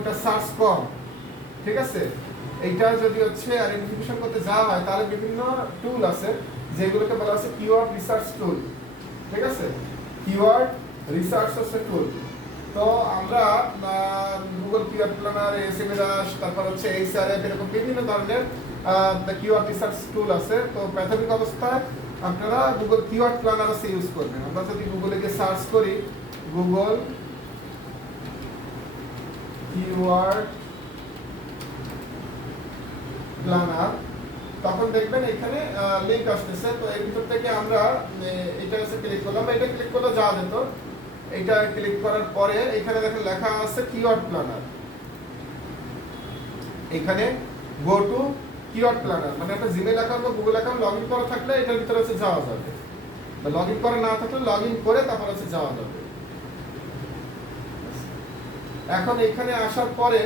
কোনটা সার্চ কম, ঠিক আছে? এইটা যদি হচ্ছে আর আইডেন্টিফিকেশন করতে যাওয়া হয়, তাহলে বিভিন্ন টুল আছে, যেগুলোকে বলা হচ্ছে কিওয়ার্ড রিসার্চ টুল ঠিক আছে? কিওয়ার্ড রিসার্চ হচ্ছে টুল তো আমরা গুগল কিওয়ার্ড প্ল্যানার এসএমএস তারপর হচ্ছে এইচআরএফ এরকম বিভিন্ন ধরনের কিওয়ার্ড রিসার্চ টুল আছে। তো প্রাথমিক অবস্থায় আপনারা গুগল কিওয়ার্ড প্ল্যানার আছে ইউজ করবেন। আমরা যদি গুগলে গিয়ে সার্চ করি গুগল কিওয়ার্ড প্ল্যানার তখন দেখবেন এখানে লিংক আসতেছে। তো এর ভিতর থেকে আমরা এটা এসে ক্লিক করলাম। এটা ক্লিক করলে যাওয়া যেত, এটা ক্লিক করার পরে এখানে দেখেন লেখা আছে কিওয়ার্ড প্ল্যানার এখানে গো টু কিওয়ার্ড প্ল্যানার মানে একটা জিমেল অ্যাকাউন্ট বা গুগল অ্যাকাউন্ট লগ ইন করা থাকলে এটার ভিতরে হচ্ছে যাওয়া যাবে। লগ ইন করা না থাকলে লগ ইন করে তারপর হচ্ছে যাওয়া যাবে। এখন এখানে আসার পরে